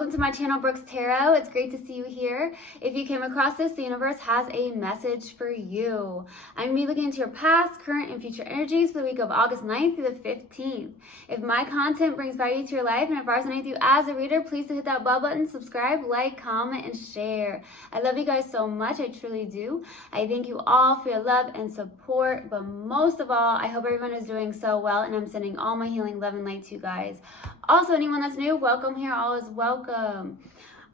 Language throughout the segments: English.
welcome to my channel, Brooks Tarot. It's great to see you here. If you came across this, the universe has a message for you. I'm going to be looking into your past, current, and future energies for the week of August 9th through the 15th. If my content brings value to your life and it resonates with you as a reader, please hit that bell button, subscribe, like, comment, and share. I love you guys so much. I truly do. I thank you all for your love and support, but most of all, I hope everyone is doing so well, and I'm sending all my healing love and light to you guys. Also, anyone that's new, welcome here. All is welcome.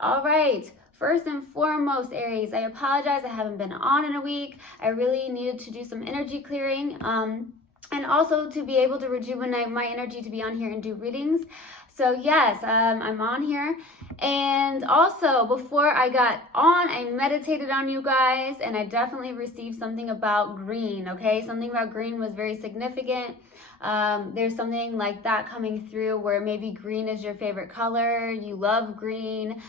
All right. First and foremost, Aries, I apologize. I haven't been on in a week. I really needed to do some energy clearing and also to be able to rejuvenate my energy to be on here and do readings. So yes, I'm on here. And also, before I got on, I meditated on you guys, and I definitely received something about green, okay? Something about green was very significant. There's something like that coming through where maybe green is your favorite color, you love green.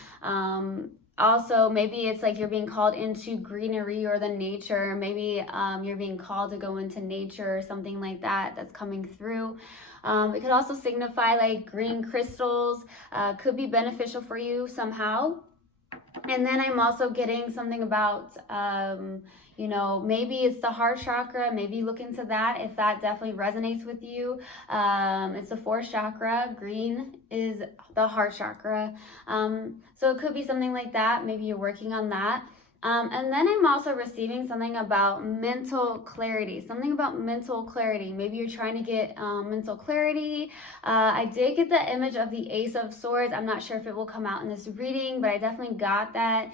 Also, maybe it's like you're being called into greenery or the nature. Maybe you're being called to go into nature or something like that that's coming through. It could also signify like green crystals, could be beneficial for you somehow. And then I'm also getting something about, you know, maybe it's the heart chakra. Maybe look into that if that definitely resonates with you. It's the fourth chakra. Green is the heart chakra. So it could be something like that. Maybe you're working on that. And then I'm also receiving something about mental clarity, Maybe you're trying to get mental clarity. I did get the image of the Ace of Swords. I'm not sure if it will come out in this reading, but I definitely got that.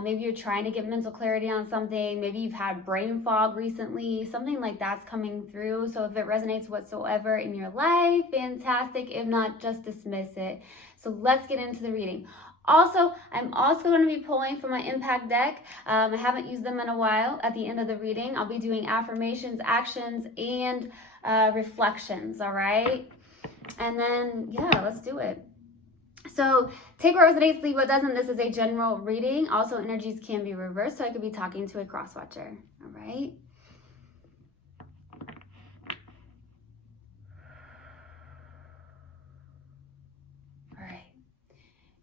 Maybe you're trying to get mental clarity on something. Maybe you've had brain fog recently. Something like that's coming through. So if it resonates whatsoever in your life, fantastic. If not, just dismiss it. So let's get into the reading. Also, I'm also going to be pulling from my impact deck. I haven't used them in a while. At the end of the reading, I'll be doing affirmations, actions, and reflections, all right? And then, yeah, let's do it. So take what resonates, leave what doesn't. This is a general reading. Also, energies can be reversed, so I could be talking to a cross-watcher, all right?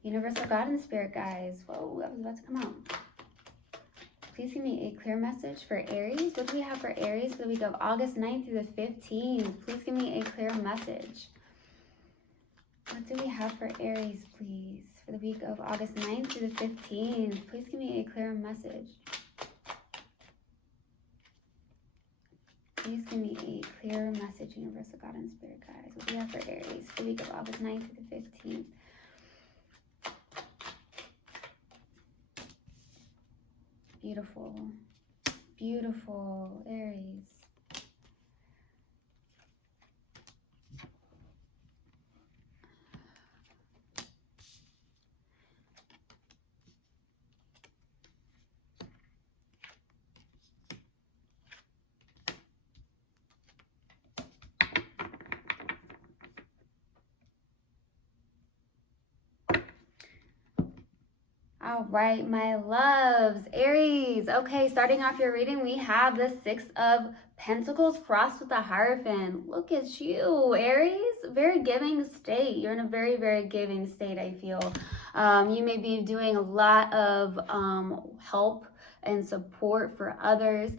Universal God and Spirit guys. Whoa, that was about to come out. Please give me a clear message for Aries. What do we have for Aries for the week of August 9th through the 15th? Please give me a clear message. What do we have for Aries, please, for the week of August 9th through the 15th? Please give me a clear message. Please give me a clear message, Universal God and Spirit guys. What do we have for Aries for the week of August 9th through the 15th? Beautiful, beautiful, Aries. All right, my loves, Aries. Okay, starting off your reading, we have the Six of Pentacles crossed with the Hierophant. Look at you, Aries. Very giving state. You're in a very, very giving state, I feel. You may be doing a lot of help and support for others.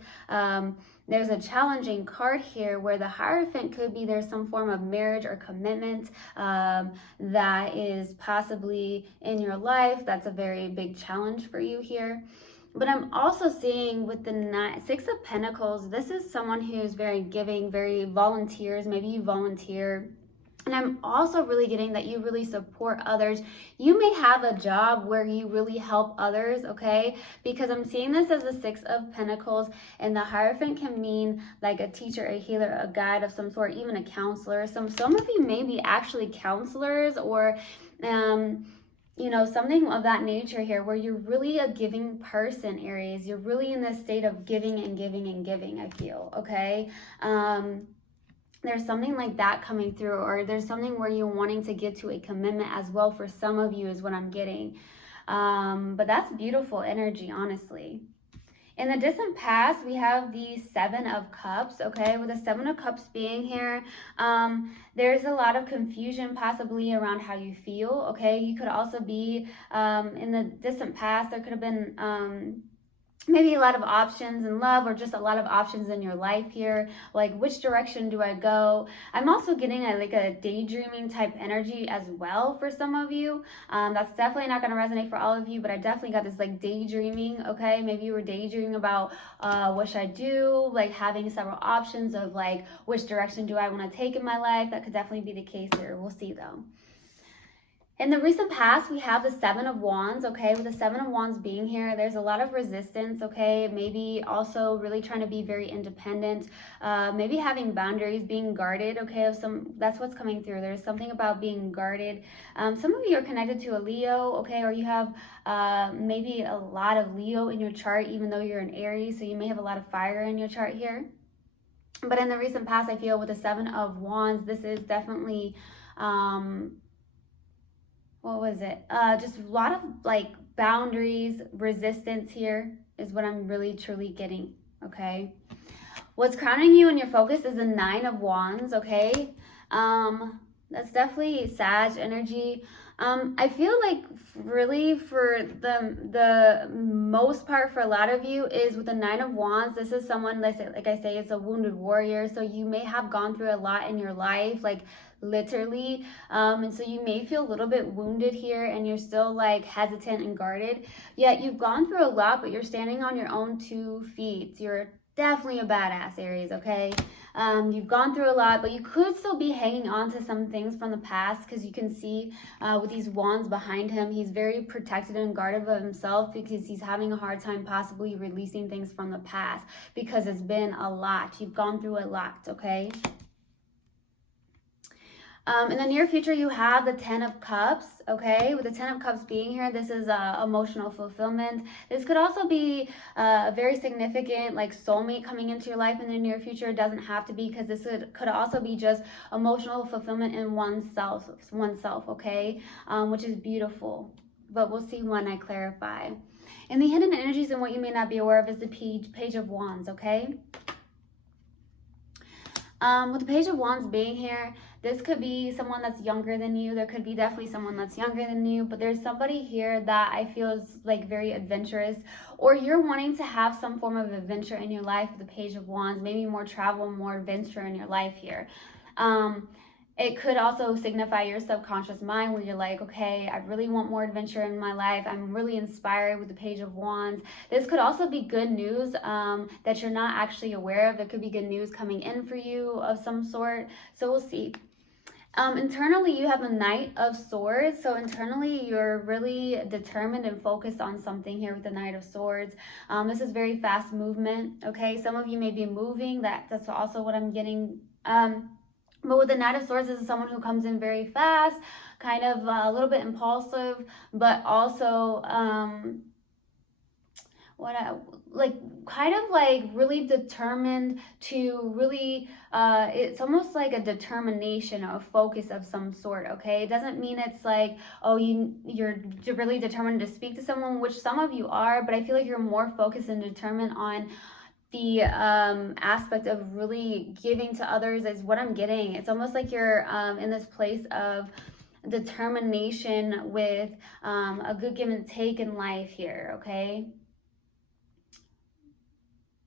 There's a challenging card here where the Hierophant could be there's some form of marriage or commitment that is possibly in your life. That's a very big challenge for you here. But I'm also seeing with the Six of Pentacles, this is someone who's very giving, very volunteers. Maybe you volunteer. And I'm also really getting that you really support others. You may have a job where you really help others, okay? Because I'm seeing this as the Six of Pentacles, and the Hierophant can mean like a teacher, a healer, a guide of some sort, even a counselor. Some of you may be actually counselors or, you know, something of that nature here where you're really a giving person, Aries. You're really in this state of giving and giving and giving, I feel, okay? There's something like that coming through, or there's something where you're wanting to get to a commitment as well for some of you is what I'm getting. But that's beautiful energy, honestly. In the distant past, we have the Seven of Cups, okay? With the Seven of Cups being here, there's a lot of confusion possibly around how you feel, okay? You could also be, in the distant past, there could have been, maybe a lot of options in love, or just a lot of options in your life here, like which direction do I go. I'm also getting like a daydreaming type energy as well for some of you. That's definitely not going to resonate for all of you, but I definitely got this like daydreaming, okay? Maybe you were daydreaming about what should I do, like having several options of like which direction do I want to take in my life. That could definitely be the case here. We'll see though. In the recent past, we have the Seven of Wands, okay? With the Seven of Wands being here, there's a lot of resistance, okay? Maybe also really trying to be very independent, maybe having boundaries, being guarded, okay? That's what's coming through. There's something about being guarded. Some of you are connected to a Leo, okay? Or you have maybe a lot of Leo in your chart, even though you're an Aries, so you may have a lot of fire in your chart here. But in the recent past, I feel with the Seven of Wands, this is definitely... what was it? Just a lot of like boundaries, resistance here is what I'm really truly getting, okay? What's crowning you in your focus is the Nine of Wands, okay? That's definitely Sag energy. I feel like really for the most part for a lot of you is with the Nine of Wands, this is someone, like I say, it's a wounded warrior. So you may have gone through a lot in your life, like literally. And so you may feel a little bit wounded here and you're still like hesitant and guarded. Yet you've gone through a lot, but you're standing on your own 2 feet. You're definitely a badass, Aries, okay? You've gone through a lot, but you could still be hanging on to some things from the past, because you can see with these wands behind him, he's very protected and guarded of himself because he's having a hard time possibly releasing things from the past, because it's been a lot. You've gone through a lot, okay? In the near future, you have the Ten of Cups, okay? With the Ten of Cups being here, this is emotional fulfillment. This could also be a very significant, like, soulmate coming into your life in the near future. It doesn't have to be, because this could also be just emotional fulfillment in oneself, okay? Which is beautiful, but we'll see when I clarify. And the hidden energies and what you may not be aware of is the Page of Wands, okay? With the Page of Wands being here, this could be someone that's younger than you. There could be definitely someone that's younger than you, but there's somebody here that I feel is like very adventurous, or you're wanting to have some form of adventure in your life with the Page of Wands, maybe more travel, more adventure in your life here. It could also signify your subconscious mind, where you're like, okay, I really want more adventure in my life. I'm really inspired with the Page of Wands. This could also be good news that you're not actually aware of. There could be good news coming in for you of some sort. So we'll see. Internally, you have a Knight of Swords. So internally, you're really determined and focused on something here with the Knight of Swords. This is very fast movement, okay? Some of you may be moving. That's also what I'm getting. But with the Knight of Swords, this is someone who comes in very fast, kind of a little bit impulsive, but also kind of like really determined to really, it's almost like a determination or a focus of some sort, okay? It doesn't mean it's like, oh, you're really determined to speak to someone, which some of you are, but I feel like you're more focused and determined on the aspect of really giving to others is what I'm getting. It's almost like you're in this place of determination with a good give and take in life here, okay?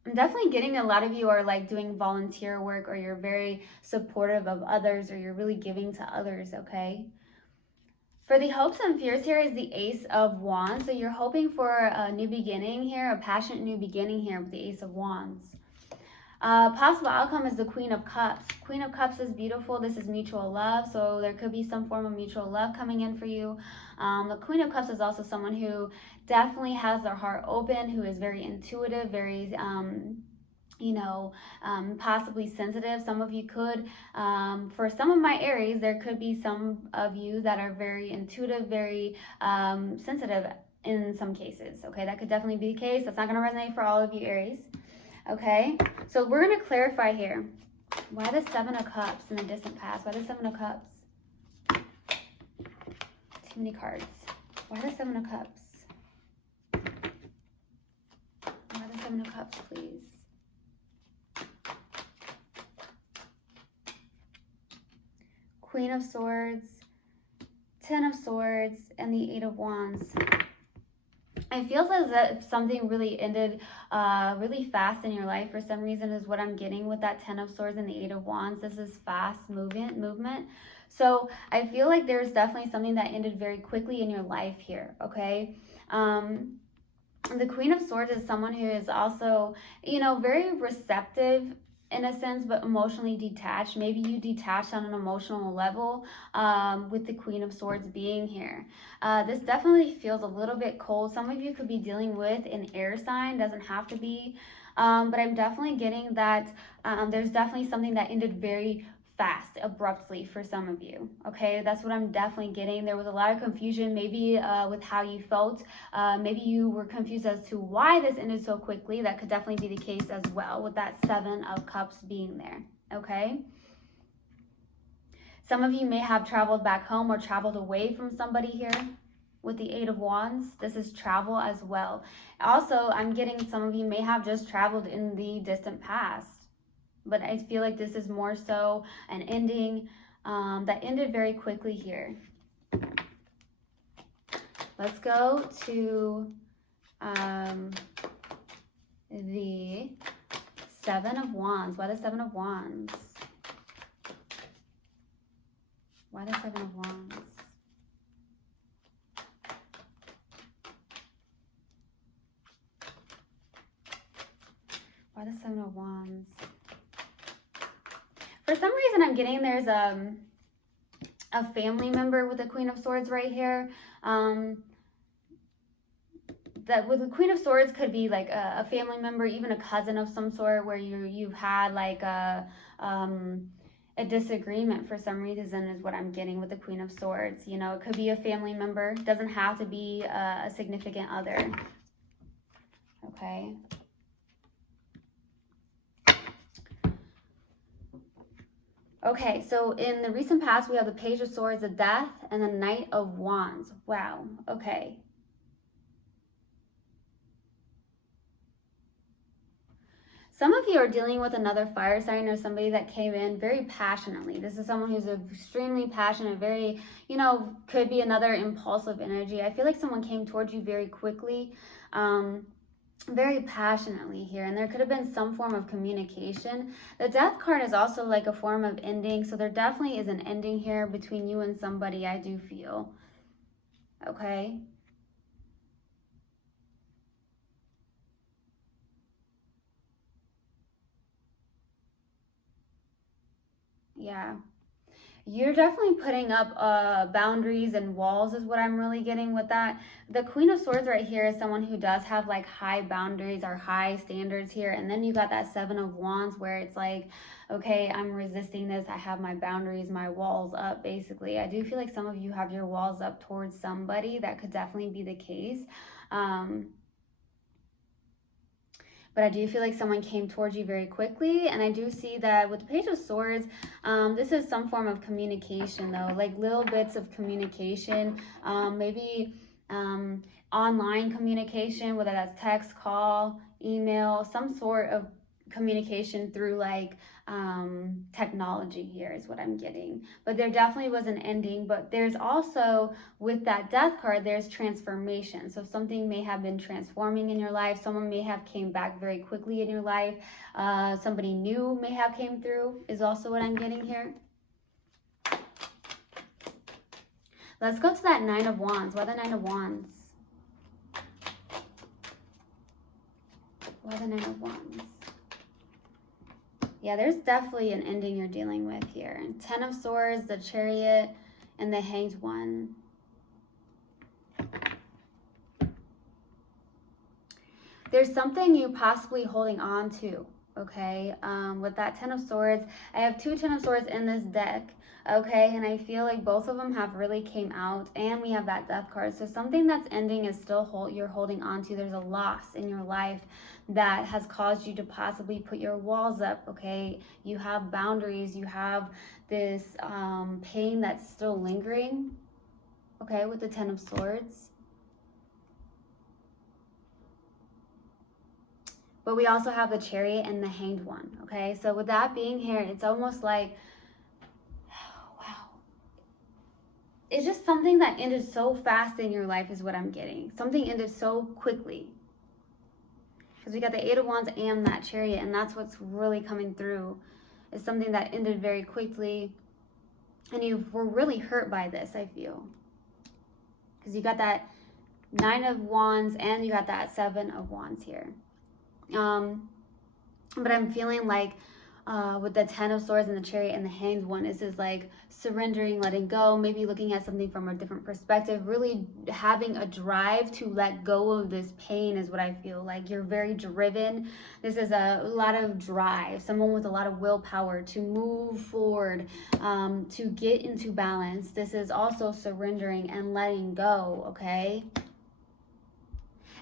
I'm definitely getting a lot of you are like doing volunteer work, or you're very supportive of others, or you're really giving to others, okay? For the hopes and fears here is the Ace of Wands. So you're hoping for a new beginning here, a passionate new beginning here with the Ace of Wands. Possible outcome is the Queen of Cups. Queen of Cups is beautiful. This is mutual love. So there could be some form of mutual love coming in for you. The Queen of Cups is also someone who definitely has their heart open, who is very intuitive, very... possibly sensitive. Some of you could, for some of my Aries, there could be some of you that are very intuitive, very sensitive in some cases, okay? That could definitely be the case. That's not going to resonate for all of you Aries, okay? So we're going to clarify here. Why the Seven of Cups in the distant past? Why the Seven of Cups? Too many cards. Why the Seven of Cups? Why the Seven of Cups, please. Queen of Swords, Ten of Swords, and the Eight of Wands. It feels as if something really ended really fast in your life for some reason is what I'm getting with that Ten of Swords and the Eight of Wands. This is fast movement. So I feel like there's definitely something that ended very quickly in your life here, okay? The Queen of Swords is someone who is also, you know, very receptive in a sense, but emotionally detached. Maybe you detached on an emotional level with the Queen of Swords being here. This definitely feels a little bit cold. Some of you could be dealing with an air sign, doesn't have to be, but I'm definitely getting that there's definitely something that ended very fast, abruptly for some of you, okay? That's what I'm definitely getting. There was a lot of confusion maybe with how you felt. Maybe you were confused as to why this ended so quickly. That could definitely be the case as well with that Seven of Cups being there, okay? Some of you may have traveled back home or traveled away from somebody here with the Eight of Wands. This is travel as well. Also, I'm getting some of you may have just traveled in the distant past. But I feel like this is more so an ending that ended very quickly here. Let's go to the Seven of Wands. Why the Seven of Wands? Why the Seven of Wands? Why the Seven of Wands? For some reason, I'm getting there's a family member with the Queen of Swords right here. That with the Queen of Swords could be like a family member, even a cousin of some sort, where you've had like a disagreement for some reason is what I'm getting with the Queen of Swords. You know, it could be a family member. Doesn't have to be a significant other. Okay. Okay, so in the recent past, we have the Page of Swords, the Death, and the Knight of Wands. Wow, okay. Some of you are dealing with another fire sign or somebody that came in very passionately. This is someone who's extremely passionate, very, you know, could be another impulsive energy. I feel like someone came towards you very quickly. Very passionately here, and there could have been some form of communication. The Death card is also like a form of ending, so there definitely is an ending here between you and somebody, I do feel. Okay. Yeah. You're definitely putting up boundaries and walls is what I'm really getting with that. The Queen of Swords right here is someone who does have like high boundaries or high standards here. And then you got that Seven of Wands where it's like, okay, I'm resisting this. I have my boundaries, my walls up, basically. I do feel like some of you have your walls up towards somebody. That could definitely be the case. But I do feel like someone came towards you very quickly. And I do see that with the Page of Swords, this is some form of communication though, like little bits of communication, maybe online communication, whether that's text, call, email, some sort of communication through like technology here is what I'm getting. But there definitely was an ending, but there's also with that Death card, there's transformation. So something may have been transforming in your life. Someone may have came back very quickly in your life. Somebody new may have came through is also what I'm getting here. Let's go to that Nine of Wands. Why the Nine of Wands? Why the Nine of Wands? Yeah, there's definitely an ending you're dealing with here. Ten of Swords, the Chariot, and the Hanged One. There's something you possibly holding on to, okay? With that Ten of Swords, I have two Ten of Swords in this deck, okay? And I feel like both of them have really came out, and we have that Death card. So something that's ending is still you're holding on to. There's a loss in your life that has caused you to possibly put your walls up, okay? You have boundaries. You have this pain that's still lingering, okay, with the Ten of Swords. But we also have the Chariot and the Hanged One, okay? So with that being here, it's almost like, wow. It's just something that ended so fast in your life is what I'm getting. Something ended so quickly. Because we got the Eight of Wands and that Chariot, and that's what's really coming through. Is something that ended very quickly. And you were really hurt by this, I feel. Because you got that Nine of Wands and you got that Seven of Wands here. But I'm feeling like with the Ten of Swords and the Chariot and the Hanged One, this is like surrendering, letting go, maybe looking at something from a different perspective, really having a drive to let go of this pain is what I feel like. You're very driven. This is a lot of drive, someone with a lot of willpower to move forward, to get into balance. This is also surrendering and letting go, okay?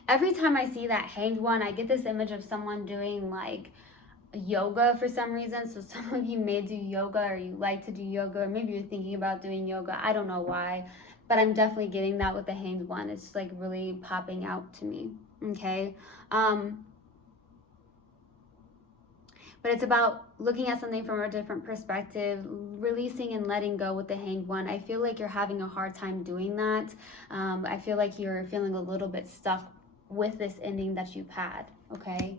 Every time I see that Hanged One, I get this image of someone doing like yoga for some reason. So some of you may do yoga, or you like to do yoga, or maybe you're thinking about doing yoga. I don't know why, but I'm definitely getting that with the Hanged One. It's like really popping out to me, okay? But it's about looking at something from a different perspective, releasing and letting go with the Hanged One. I feel like you're having a hard time doing that. I feel like you're feeling a little bit stuck with this ending that you've had, okay?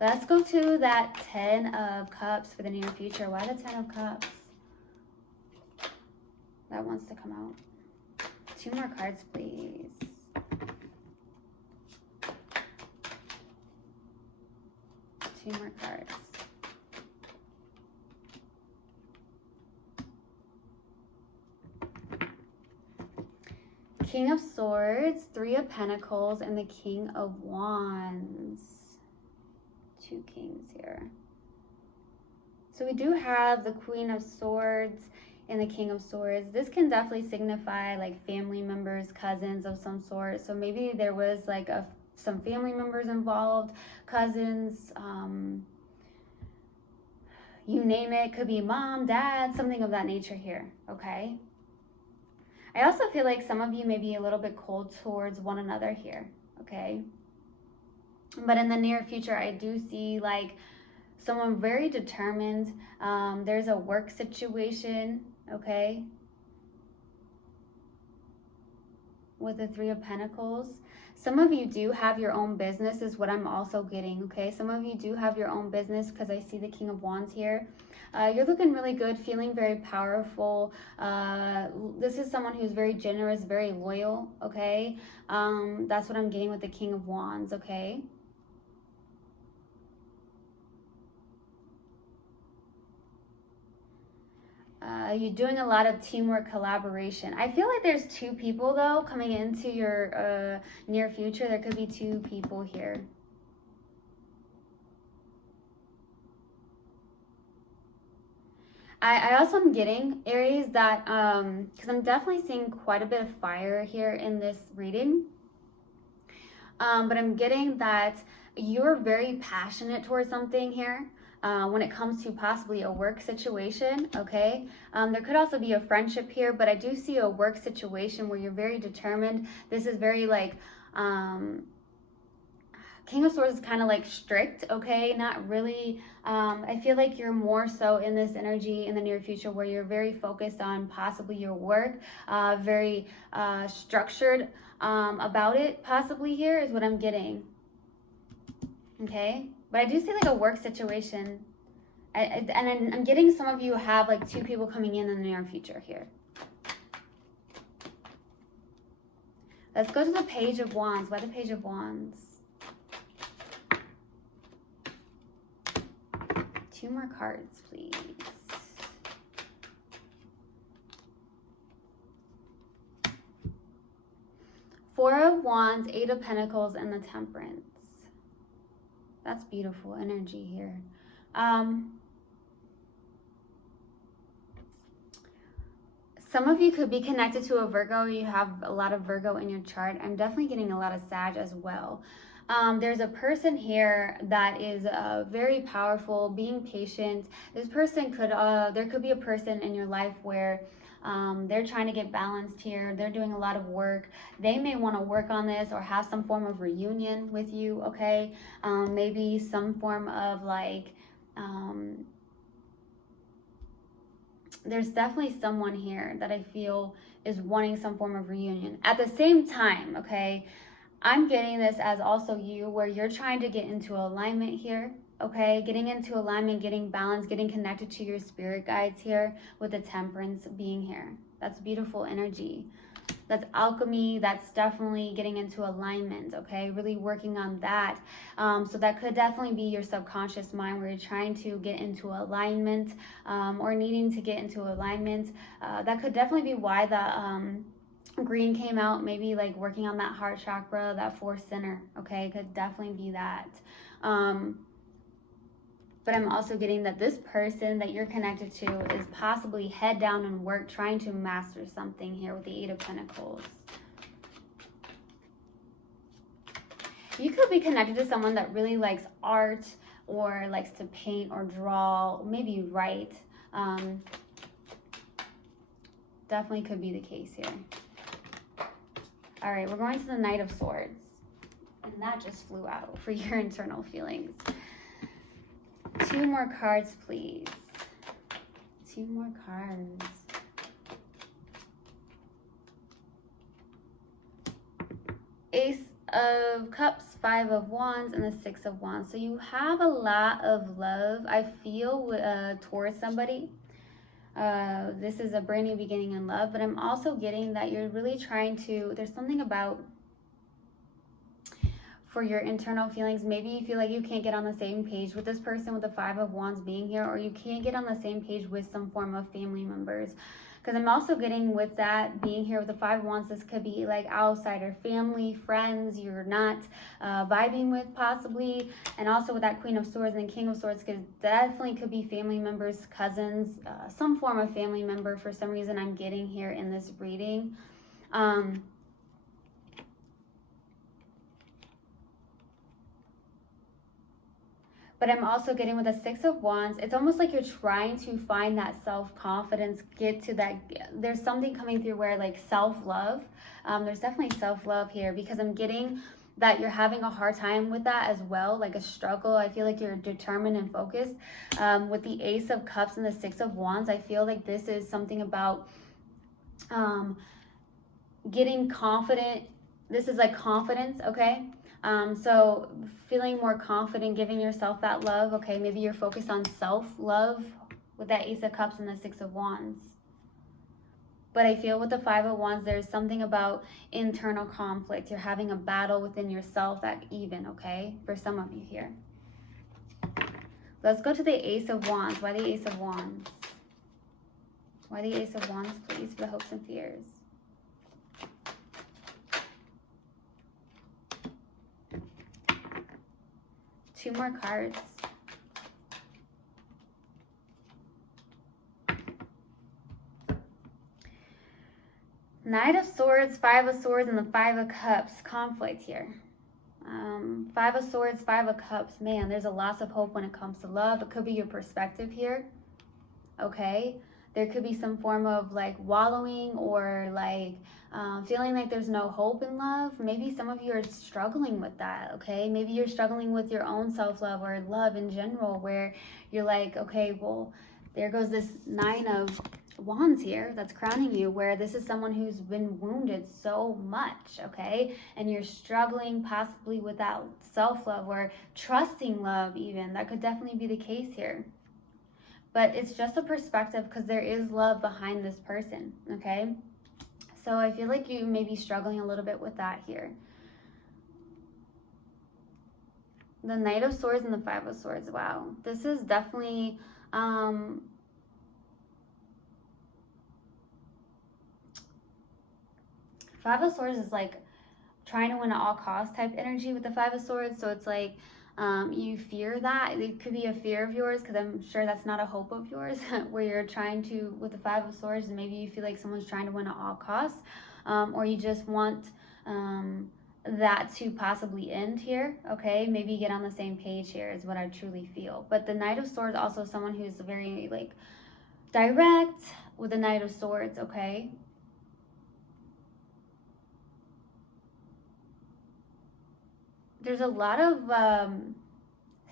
Let's go to that Ten of Cups for the near future. Why the Ten of Cups? That wants to come out. 2 more cards, please. Two more cards. King of Swords, 3 of Pentacles, and the King of Wands. 2 kings here. So we do have the Queen of Swords and the King of Swords. This can definitely signify like family members, cousins of some sort. So maybe there was like some family members involved, cousins, you name it. Could be mom, dad, something of that nature here, okay? I also feel like some of you may be a little bit cold towards one another here, okay? But in the near future, I do see like someone very determined. There's a work situation, okay? With the 3 of Pentacles. Some of you do have your own business is what I'm also getting, okay? Some of you do have your own business because I see the King of Wands here. You're looking really good, feeling very powerful. This is someone who's very generous, very loyal, okay? That's what I'm getting with the King of Wands, okay? You're doing a lot of teamwork, collaboration. I feel like there's 2 people, though, coming into your near future. There could be 2 people here. I also am getting, Aries, that, because I'm definitely seeing quite a bit of fire here in this reading. But I'm getting that you're very passionate towards something here. When it comes to possibly a work situation, okay? There could also be a friendship here, but I do see a work situation where you're very determined. This is very like, King of Swords is kind of like strict, okay? Not really. I feel like you're more so in this energy in the near future where you're very focused on possibly your work, very structured about it possibly here is what I'm getting, okay? But I do see like a work situation. And I'm getting some of you have like 2 people coming in the near future here. Let's go to the Page of Wands. Why the Page of Wands? 2 more cards, please. Four of Wands, 8 of Pentacles, and the Temperance. That's beautiful energy here. Some of you could be connected to a Virgo. You have a lot of Virgo in your chart. I'm definitely getting a lot of Sag as well. There's a person here that is very powerful, being patient. This person could, there could be a person in your life where They're trying to get balanced here. They're doing a lot of work. They may want to work on this or have some form of reunion with you, okay? Maybe some form of like, there's definitely someone here that I feel is wanting some form of reunion. At the same time, okay, I'm getting this as also you, where you're trying to get into alignment here, okay? Getting into alignment, getting balance, getting connected to your spirit guides here with the Temperance being here. That's beautiful energy. That's alchemy. That's definitely getting into alignment, okay? Really working on that. So that could definitely be your subconscious mind where you're trying to get into alignment or needing to get into alignment. That could definitely be why the green came out, maybe like working on that heart chakra, that fourth center, okay? Could definitely be that. But I'm also getting that this person that you're connected to is possibly head down and work trying to master something here with the Eight of Pentacles. You could be connected to someone that really likes art or likes to paint or draw, maybe write. Definitely could be the case here. All right, we're going to the Knight of Swords. And that just flew out for your internal feelings. 2 more cards, please. 2 more cards. Ace of Cups, 5 of Wands, and the 6 of Wands. So you have a lot of love, I feel, towards somebody. This is a brand new beginning in love, but I'm also getting that you're really trying to, there's something about for your internal feelings. Maybe you feel like you can't get on the same page with this person with the 5 of Wands being here, or you can't get on the same page with some form of family members. Because I'm also getting with that being here with the 5 of Wands, this could be like outsider family, friends you're not vibing with possibly. And also with that Queen of Swords and King of Swords, because definitely could be family members, cousins, some form of family member for some reason I'm getting here in this reading. But I'm also getting with the 6 of Wands, it's almost like you're trying to find that self-confidence, get to that, there's something coming through where like self-love, there's definitely self-love here, because I'm getting that you're having a hard time with that as well, like a struggle. I feel like you're determined and focused. With the Ace of Cups and the 6 of Wands, I feel like this is something about getting confident. This is like confidence, okay? So feeling more confident, giving yourself that love, okay? Maybe you're focused on self-love with that Ace of Cups and the 6 of Wands. But I feel with the 5 of Wands, there's something about internal conflict. You're having a battle within yourself that even, okay? For some of you here. Let's go to the Ace of Wands. Why the Ace of Wands? Why the Ace of Wands, please, for the hopes and fears? Two more cards. Knight of Swords, 5 of Swords, and the 5 of Cups. Conflict here. 5 of Swords, 5 of Cups. Man, there's a loss of hope when it comes to love. It could be your perspective here. Okay? There could be some form of like wallowing or like feeling like there's no hope in love. Maybe some of you are struggling with that, okay? Maybe you're struggling with your own self-love or love in general, where you're like, okay, well, there goes this 9 of Wands here that's crowning you, where this is someone who's been wounded so much, okay? And you're struggling possibly with that self-love or trusting love even. That could definitely be the case here. But it's just a perspective, because there is love behind this person, okay? So I feel like you may be struggling a little bit with that here. The Knight of Swords and the 5 of Swords. Wow. This is definitely... 5 of Swords is like trying to win at all costs type energy with the 5 of Swords. So it's like you fear that. It could be a fear of yours, because I'm sure that's not a hope of yours, where you're trying to, with the 5 of Swords, and maybe you feel like someone's trying to win at all costs, or you just want that to possibly end here, okay? Maybe get on the same page here is what I truly feel. But the Knight of Swords, also someone who's very like direct with the Knight of Swords, okay? There's a lot of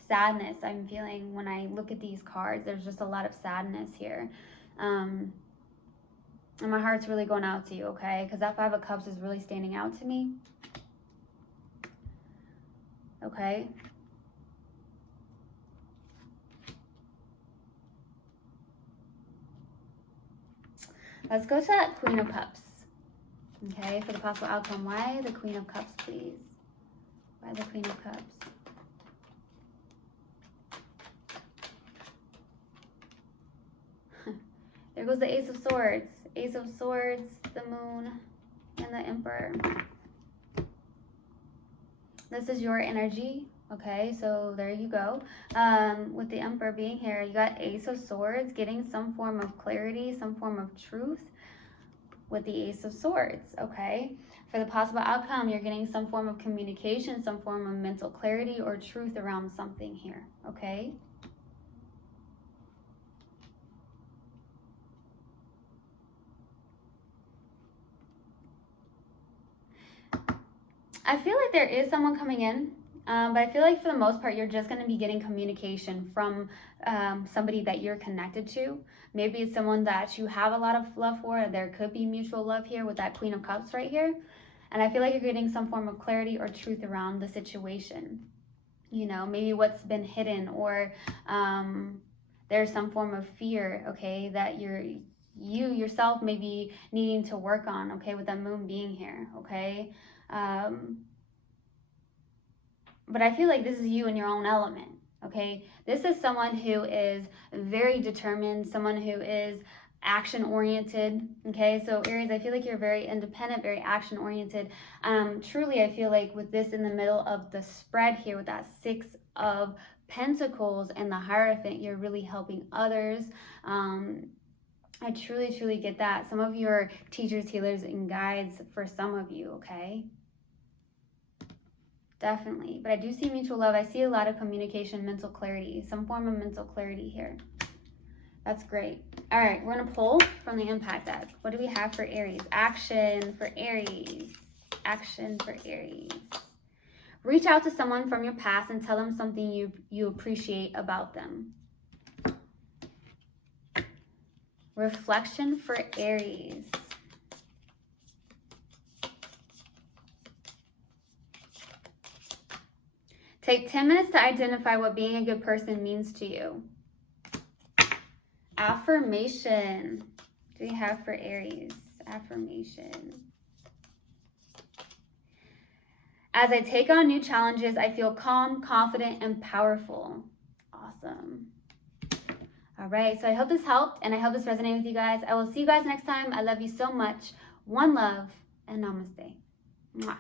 sadness I'm feeling when I look at these cards. There's just a lot of sadness here. And my heart's really going out to you, okay? Because that Five of Cups is really standing out to me. Okay? Let's go to that Queen of Cups. Okay, for the possible outcome. Why the Queen of Cups, please? Why the Queen of Cups? There goes the Ace of Swords. Ace of Swords, the Moon, and the Emperor. This is your energy. Okay, so there you go. With the Emperor being here, you got Ace of Swords, getting some form of clarity, some form of truth with the Ace of Swords, okay? For the possible outcome, you're getting some form of communication, some form of mental clarity or truth around something here, okay? I feel like there is someone coming in. But I feel like for the most part, you're just going to be getting communication from somebody that you're connected to. Maybe it's someone that you have a lot of love for. There could be mutual love here with that Queen of Cups right here. And I feel like you're getting some form of clarity or truth around the situation. You know, maybe what's been hidden, or there's some form of fear, okay, that you yourself may be needing to work on, okay, with the Moon being here, okay? But I feel like this is you in your own element, okay? This is someone who is very determined, someone who is action-oriented, okay? So Aries, I feel like you're very independent, very action-oriented. Truly, I feel like with this in the middle of the spread here, with that Six of Pentacles and the Hierophant, you're really helping others. I truly, truly get that. Some of you are teachers, healers, and guides for some of you, okay? Definitely. But I do see mutual love. I see a lot of communication, mental clarity, some form of mental clarity here. That's great. All right, we're going to pull from the impact deck. What do we have for Aries? Action for Aries. Action for Aries. Reach out to someone from your past and tell them something you appreciate about them. Reflection for Aries. Take 10 minutes to identify what being a good person means to you. Affirmation. What do we have for Aries? Affirmation. As I take on new challenges, I feel calm, confident, and powerful. Awesome. All right, so I hope this helped, and I hope this resonated with you guys. I will see you guys next time. I love you so much. One love, and namaste. Mwah.